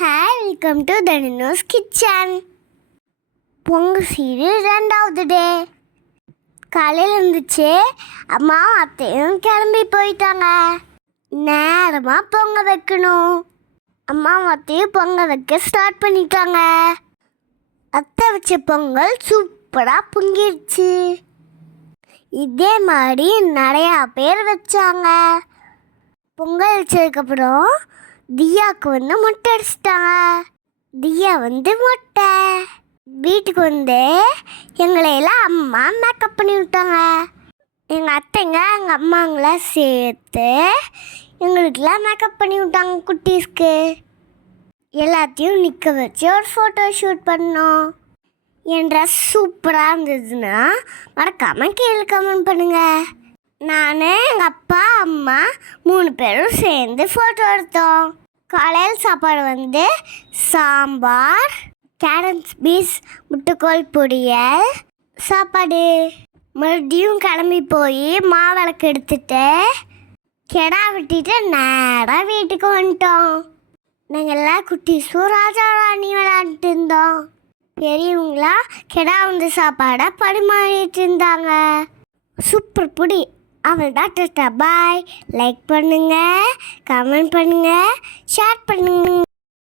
Hi, welcome to தனினோஸ் kitchen. Pongal serial 2வது day. காலையில் இருந்துச்சு, அம்மாவும் அத்தையும் கிளம்பி போயிட்டாங்க. நேரமாக பொங்க வைக்கணும். அம்மாவும் அத்தையும் பொங்க வைக்க ஸ்டார்ட் பண்ணிட்டாங்க. அத்தை வச்ச பொங்கல் சூப்பராக பொங்கிடுச்சு. இதே மாதிரி நிறையா பேர் வச்சாங்க. பொங்கல் வச்சதுக்கப்புறம் தியாவுக்கு மொட்டை அடிச்சிட்டாங்க. தியா மொட்டை. வீட்டுக்கு எங்களையெல்லாம் அம்மா மேக்கப் பண்ணி விட்டாங்க. எங்கள் அத்தைங்க எங்கள் அம்மாங்களாம் சேர்த்து எங்களுக்கெல்லாம் மேக்கப் பண்ணி விட்டாங்க. குட்டீஸ்க்கு எல்லாத்தையும் நிற்க வச்சு ஒரு ஃபோட்டோ ஷூட் பண்ணோம். என் ட்ரெஸ் சூப்பராக இருந்ததுன்னா மறக்காமல் கீழே கமெண்ட் பண்ணுங்கள். நான் எங்கள் அப்பா அம்மா 3 பேரும் சேர்ந்து ஃபோட்டோ எடுத்தோம். காலையில் சாப்பாடு சாம்பார், கேரட் பீஸ், முட்டைக்கோல் பொரியல் சாப்பாடு. மறுபடியும் கிளம்பி போய் மாவிளக்கு எடுத்துட்டு கெடா வெட்டிட்டு நேராக வீட்டுக்கு வந்துட்டோம். நாங்கள் எல்லாம் குட்டீஸும் ராஜா ராணி விளையாண்டுட்டு இருந்தோம். பெரியவங்களா கெடா சாப்பாடை பரிமாறிட்டு இருந்தாங்க. சூப்பர் புடி. அவள் தான் டாட்டா பாய். லைக் பண்ணுங்கள், கமெண்ட் பண்ணுங்கள், ஷேர் பண்ணுங்க.